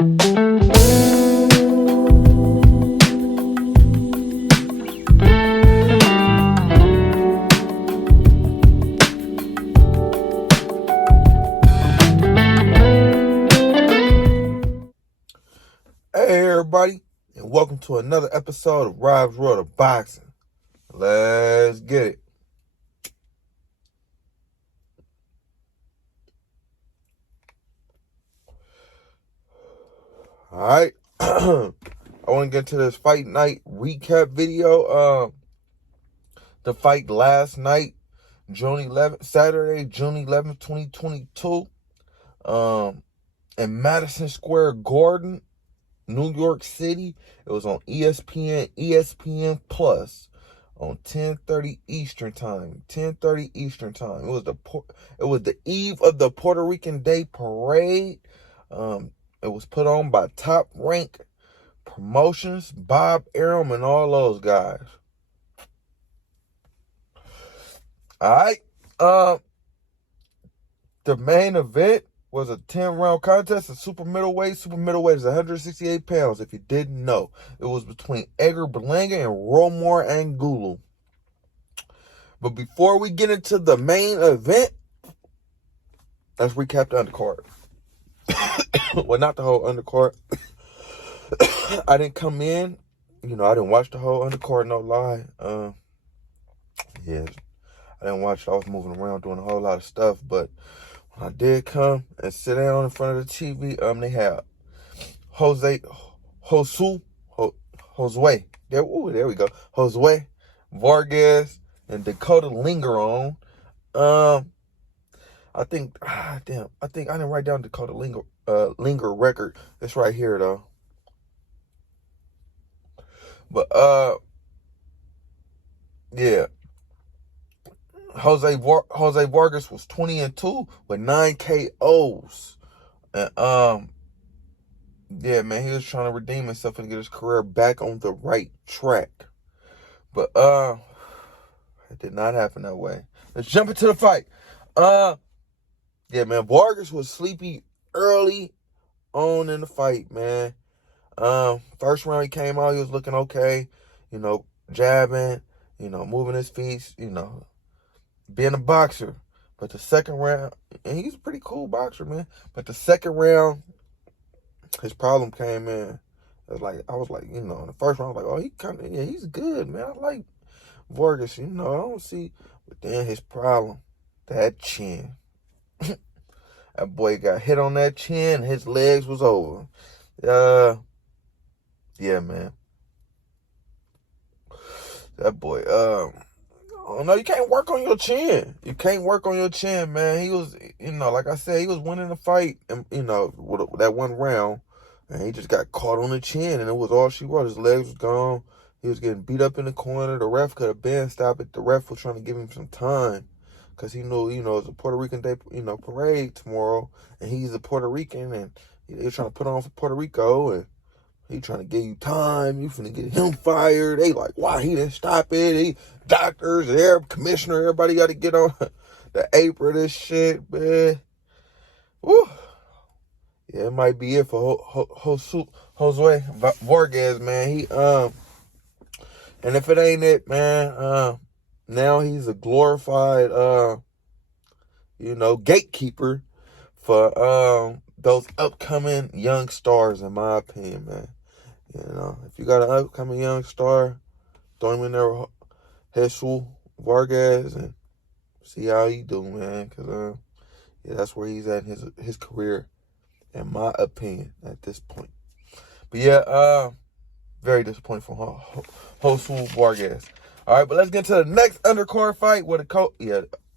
Hey everybody, and welcome to another episode of Rob's World of Boxing. Let's get it. Alright. I want to get to this fight night recap video. The fight last night, Saturday, June 11th, 2022. In Madison Square Garden, New York City. It was on ESPN Plus on 10:30 Eastern Time. 10:30 Eastern Time. It was the eve of the Puerto Rican Day Parade. It was put on by Top Rank Promotions, Bob Arum, and all those guys. All right. The main event was a 10-round contest of super middleweight. Super middleweight is 168 pounds, if you didn't know. It was between Edgar Berlanga and Romar Angulo. But before we get into the main event, let's recap the undercard. Well, not the whole undercard. I didn't come in. I didn't watch the whole undercard, no lie. I didn't watch it. I was moving around doing a whole lot of stuff, but when I did come and sit down in front of the TV, they had there we go. Josue, Vargas, and Dakota linger on. I think I didn't write down Dakota linger record. It's right here though. But yeah. Jose Vargas was 20-2 with 9 KOs. And yeah, man, he was trying to redeem himself and get his career back on the right track. But it did not happen that way. Let's jump into the fight. Yeah, man, Vargas was sleepy early on in the fight, man. First round he came out, he was looking okay, jabbing, moving his feet, being a boxer. But the second round, and he's a pretty cool boxer, man. But the second round, his problem came in. I was like, in the first round, I was like, oh, he's good, man. I like Vargas, I don't see. But then his problem, that chin. That boy got hit on that chin, his legs was over. Yeah, man. That boy, no, you can't work on your chin. You can't work on your chin, man. He was, like I said, he was winning the fight, and with that one round, and he just got caught on the chin, and it was all she wrote. His legs was gone. He was getting beat up in the corner. The ref could have been stopped it. The ref was trying to give him some time because he knew, it's a Puerto Rican Day, parade tomorrow, and he's a Puerto Rican, and they were trying to put on for Puerto Rico, and he trying to give you time. You finna get him fired. They like, why he didn't stop it? Doctors, commissioner, everybody got to get on the apron of this shit, man. Woo. Yeah, it might be it for Josue Vargas, man. And if it ain't it, man, now he's a glorified, gatekeeper for those upcoming young stars, in my opinion, man. If you got an upcoming young star, throw him in there, Jesus Vargas, and see how he do, man. Because that's where he's at in his career, in my opinion, at this point. But yeah, very disappointing for Jesus Vargas. All right, but let's get to the next undercard fight.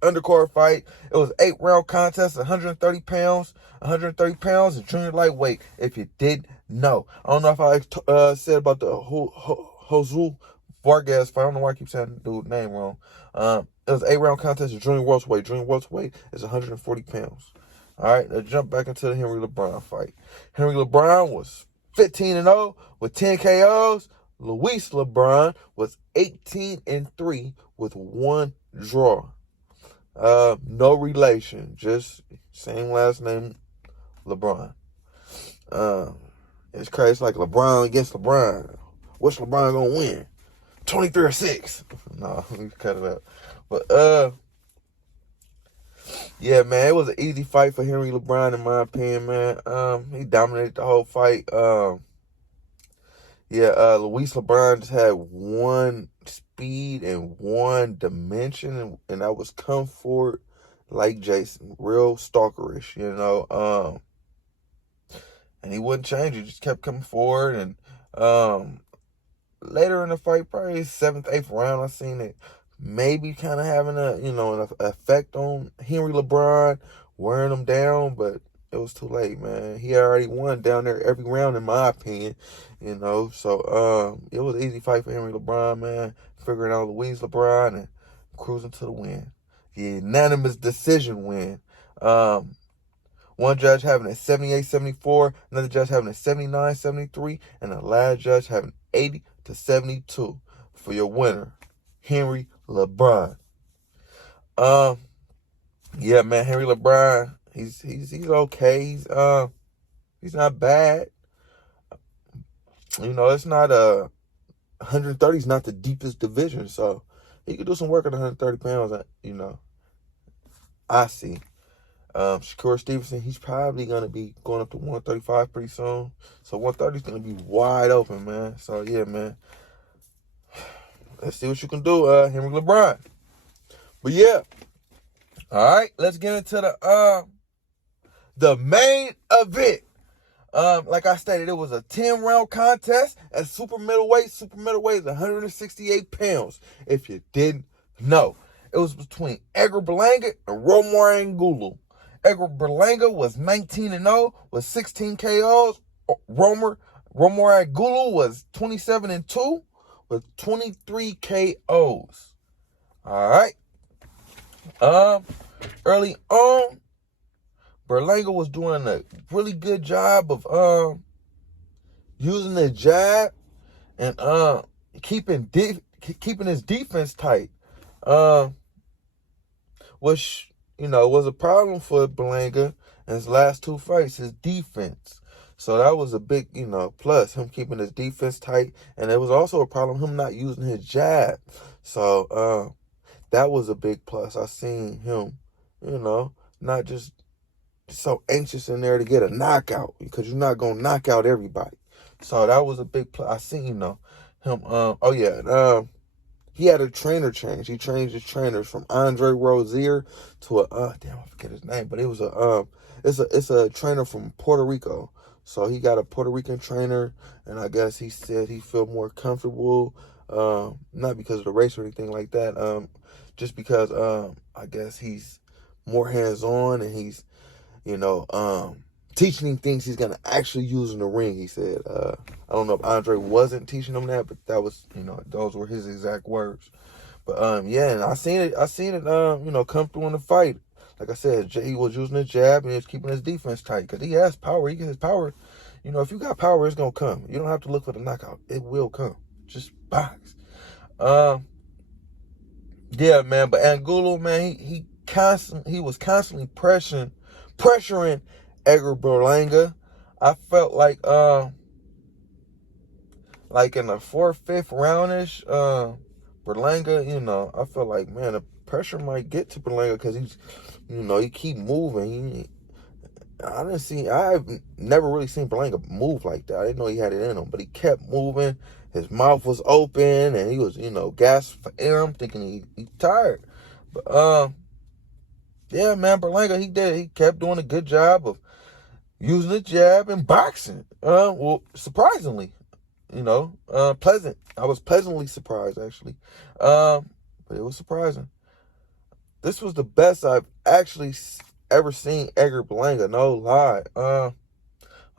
Undercard fight. It was 8-round contest, 130 pounds. 130 pounds is junior lightweight, if you didn't know. I don't know if I said about the Jesus Vargas fight. I don't know why I keep saying the dude's name wrong. It was an 8-round contest of junior welterweight. Junior welterweight is 140 pounds. All right, let's jump back into the Henry Lebron fight. Henry Lebron was 15-0 with 10 KOs. Luis Lebron was 18-3 with 1 draw. No relation, just same last name, LeBron. It's crazy. It's like LeBron against LeBron. What's LeBron gonna win? 23 or 6. No, we cut it out. But yeah, man, it was an easy fight for Henry LeBron in my opinion, man. He dominated the whole fight. Luis LeBron just had one speed and one dimension, and that was comfort, like Jason, real stalkerish, you know. And he wouldn't change. He just kept coming forward, and later in the fight, probably 7th, 8th round, I seen it maybe kind of having an effect on Henry LeBron, wearing him down, but it was too late, man. He already won down there every round, in my opinion, you know. So it was an easy fight for Henry LeBron, man. Figuring out Luis LeBron and cruising to the win. The unanimous decision win. One judge having a 78-74, another judge having a 79-73, and the last judge having 80-72 for your winner, Henry LeBron. Yeah, man, Henry LeBron, he's okay. He's not bad. You know, it's not 130 is not the deepest division, so he could do some work at 130 pounds. You know, I see. Shakur Stevenson, he's probably gonna be going up to 135 pretty soon. So 130 is gonna be wide open, man. So yeah, man. Let's see what you can do, Henry LeBron. But yeah. All right, let's get into the main event. Like I stated, it was a 10-round contest at super middleweight. Super middleweight is 168 pounds, if you didn't know. It was between Edgar Berlanga and Romero Angulo. Edgar Berlanga was 19-0 with 16 KOs. Romero Angulo was 27-2 with 23 KOs. All right. Early on, Berlanga was doing a really good job of using the jab and keeping his defense tight. Which, you know, was a problem for Berlanga in his last two fights, his defense. So that was a big, you know, plus, him keeping his defense tight. And it was also a problem, him not using his jab. So that was a big plus. I seen him, you know, not just so anxious in there to get a knockout, because you're not going to knock out everybody. So that was a big plus. I seen, you know, him, he had a trainer change. He changed his trainers from Andre Rozier to I forget his name, but it was it's a trainer from Puerto Rico. So he got a Puerto Rican trainer, and I guess he said he felt more comfortable, not because of the race or anything like that, just because I guess he's more hands-on, and he's, you know, teaching him things he's going to actually use in the ring, he said. I don't know if Andre wasn't teaching him that, but that was, you know, those were his exact words. But, yeah, and I seen it, you know, come through in the fight. Like I said, he was using his jab, and he was keeping his defense tight, because he has power. He gets his power. You know, if you got power, it's going to come. You don't have to look for the knockout. It will come. Just box. Yeah, man, but Angulo, man, he was constantly pressuring Edgar Berlanga. I felt like in the 4th, 5th roundish, Berlanga, you know, I felt like, man, the pressure might get to Berlanga, because he's, you know, he keep moving. I've never really seen Berlanga move like that. I didn't know he had it in him, but he kept moving. His mouth was open, and he was, you know, gasping for air. I'm thinking he tired. But yeah, man, Berlanga, he kept doing a good job of using the jab and boxing. Well, surprisingly, you know, pleasant. I was pleasantly surprised, actually. But it was surprising. This was the best I've actually ever seen Edgar Berlanga, no lie.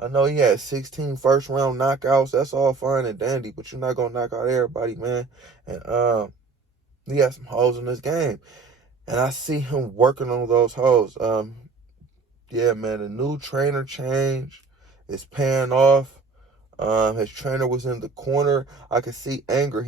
I know he had 16 first-round knockouts. That's all fine and dandy, but you're not going to knock out everybody, man. And he had some holes in this game. And I see him working on those holes. Yeah, man, the new trainer change is paying off. His trainer was in the corner. I could see I could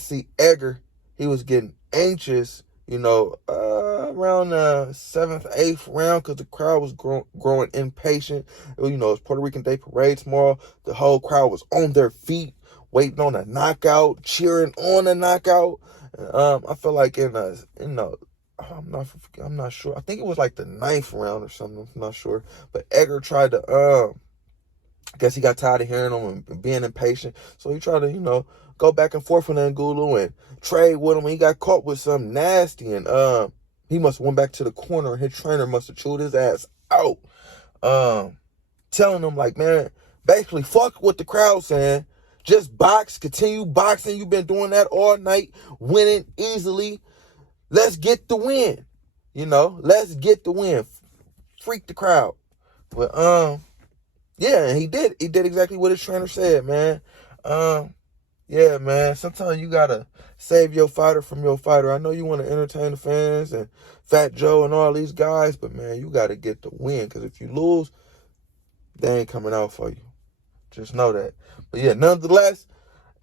see Edgar, he was getting anxious around the 7th, 8th round, because the crowd was growing impatient. It's Puerto Rican Day Parade tomorrow. The whole crowd was on their feet, waiting on a knockout, cheering on a knockout. I feel like I'm not sure. I think it was like the 9th round or something. I'm not sure. But Edgar tried to, I guess he got tired of hearing him and being impatient. So he tried to, go back and forth with Ngulu and trade with him. And he got caught with something nasty. And he must have went back to the corner. And his trainer must have chewed his ass out. Telling him, like, man, basically, fuck what the crowd's saying. Just box. Continue boxing. You've been doing that all night. Winning easily. Let's get the win. Let's get the win. Freak the crowd. But, yeah, and he did. He did exactly what his trainer said, man. Yeah, man. Sometimes you gotta save your fighter from your fighter. I know you want to entertain the fans and Fat Joe and all these guys, but man, you gotta get the win. Because if you lose, they ain't coming out for you. Just know that. But yeah, nonetheless,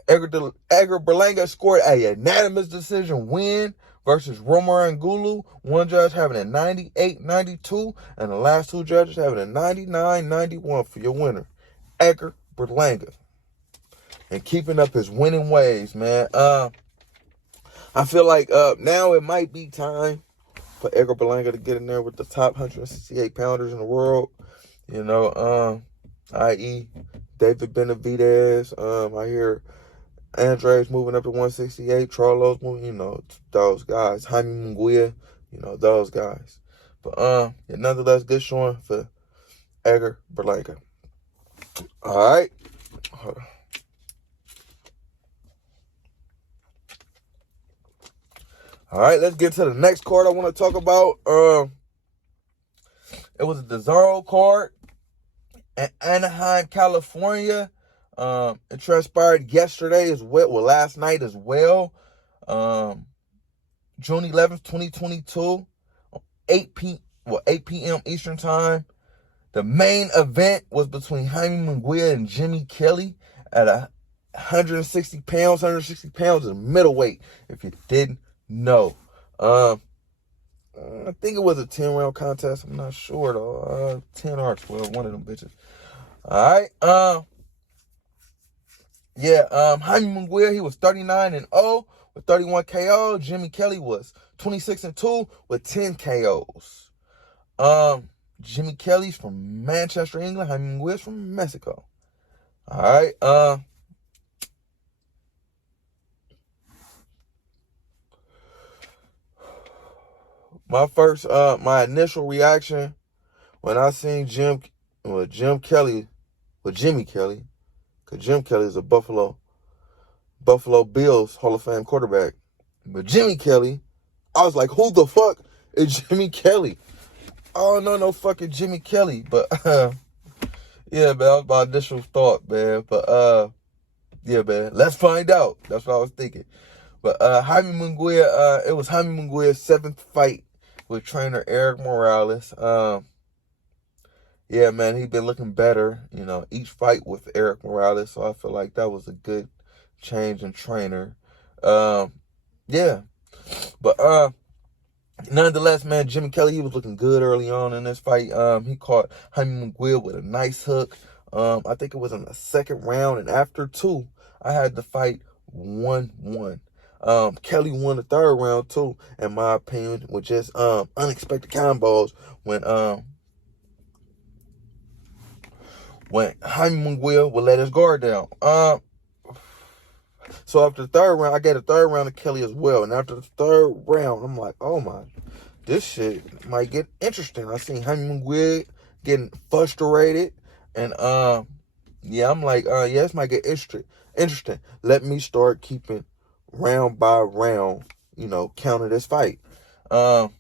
Edgar Berlanga scored a unanimous decision win versus Ramiro Ngulu. One judge having a 98-92, and the last two judges having a 99-91 for your winner, Edgar Berlanga. And keeping up his winning ways, man. I feel like now it might be time for Edgar Berlanga to get in there with the top 168 pounders in the world. I.e. David Benavidez. I hear Andres moving up to 168. Charlo's moving, those guys. Jaime Munguia, those guys. But nonetheless, good showing for Edgar Berlanga. All right. Hold on. All right, let's get to the next card I want to talk about. It was a DAZN card in Anaheim, California. It transpired yesterday as well. Well, last night as well. June 11th, 2022, 8 p.m. Eastern Time. The main event was between Jaime Munguia and Jimmy Kelly at 160 pounds. 160 pounds is middleweight, if you didn't know. I think it was a 10-round contest. I'm not sure, though. 10 or 12, one of them bitches. All right. Jaime Munguia, he was 39-0 with 31 KO. Jimmy Kelly was 26-2 with 10 KOs. Jimmy Kelly's from Manchester, England. Jaime Munguia's from Mexico. All right. My initial reaction when I seen Jimmy Kelly, because Jim Kelly is a Buffalo Bills Hall of Fame quarterback. But Jimmy Kelly, I was like, who the fuck is Jimmy Kelly? I don't know no fucking Jimmy Kelly. But, yeah, man, that was my initial thought, man. But, yeah, man, let's find out. That's what I was thinking. But Jaime Munguia, it was Jaime Munguia's 7th fight with trainer Eric Morales. Yeah, man, he's been looking better, each fight with Eric Morales. So I feel like that was a good change in trainer. Yeah. But nonetheless, man, Jimmy Kelly, he was looking good early on in this fight. He caught Jaime Munguia with a nice hook. I think it was in the 2nd round, and after 2, I had the fight 1-1. Kelly won the 3rd round too, in my opinion, with just unexpected combos when Jaime Munguia would let his guard down. So after the 3rd round, I gave the 3rd round to Kelly as well. And after the 3rd round, I'm like, oh my, this shit might get interesting. I seen Jaime Munguia getting frustrated, and yeah, I'm like, yeah, this might get interesting. Let me start keeping round by round, counting this fight. So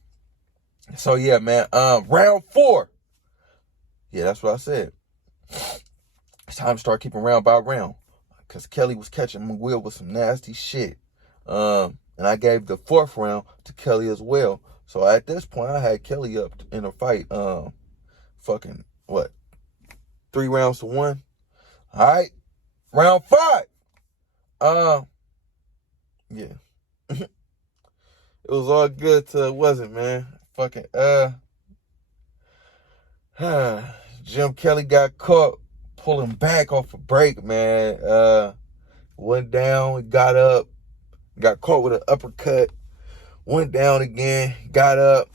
yeah, man, round 4. Yeah, that's what I said. It's time to start keeping round by round, because Kelly was catching Munguia with some nasty shit. And I gave the 4th round to Kelly as well. So at this point, I had Kelly up in a fight. 3 rounds to 1. All right, round 5. Yeah. It It was all good till it wasn't, man. Fucking Jim Kelly got caught pulling back off a break, man. Went down, got up, got caught with an uppercut, went down again, got up,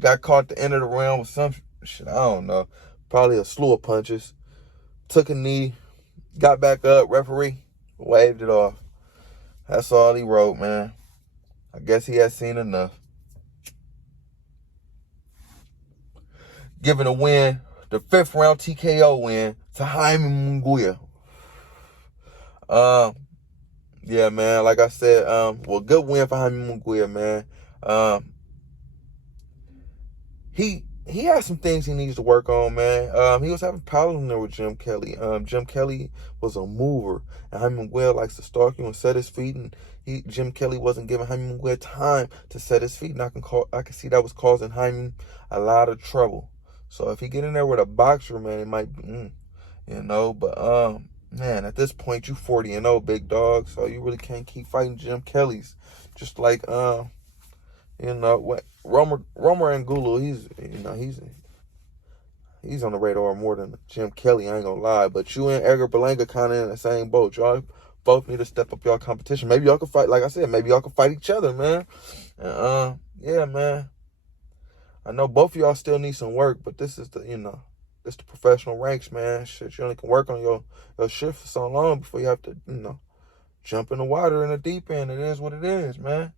got caught at the end of the round with some shit, I don't know. Probably a slew of punches. Took a knee, got back up, referee waved it off. That's all he wrote, man. I guess he has seen enough. Giving a win, the 5th round TKO win to Jaime Munguia. Yeah, man, like I said, good win for Jaime Munguia, man. He has some things he needs to work on, man. He was having problems there with Jim Kelly. Jim Kelly was a mover, and Jaime Munguia likes to stalk you and set his feet, and Jim Kelly wasn't giving Jaime Munguia time to set his feet, and I can see that was causing Jaime a lot of trouble. So if he get in there with a boxer, man, it might be, but man, at this point, you 40-0, big dog, so you really can't keep fighting Jim Kellys. Just like, what Romer Angulo, he's on the radar more than Jim Kelly, I ain't gonna lie. But you and Edgar Berlanga kind of in the same boat. Y'all both need to step up y'all competition. Maybe y'all can fight, like I said, maybe y'all can fight each other, man. And, yeah, man. I know both of y'all still need some work, but this is it's the professional ranks, man. Shit, you only can work on your shit for so long before you have to, jump in the water in the deep end. It is what it is, man.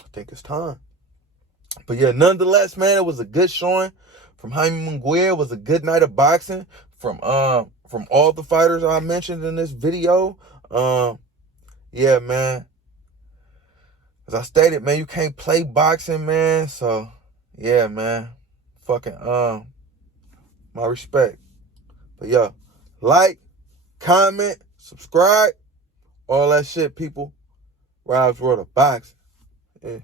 I think it's time. But yeah, nonetheless, man, it was a good showing from Jaime Munguia. It was a good night of boxing from all the fighters I mentioned in this video. Yeah, man. As I stated, man, you can't play boxing, man. So yeah, man. Fucking my respect. But yeah, like, comment, subscribe, all that shit, people. Rob's World of Boxing. Yeah.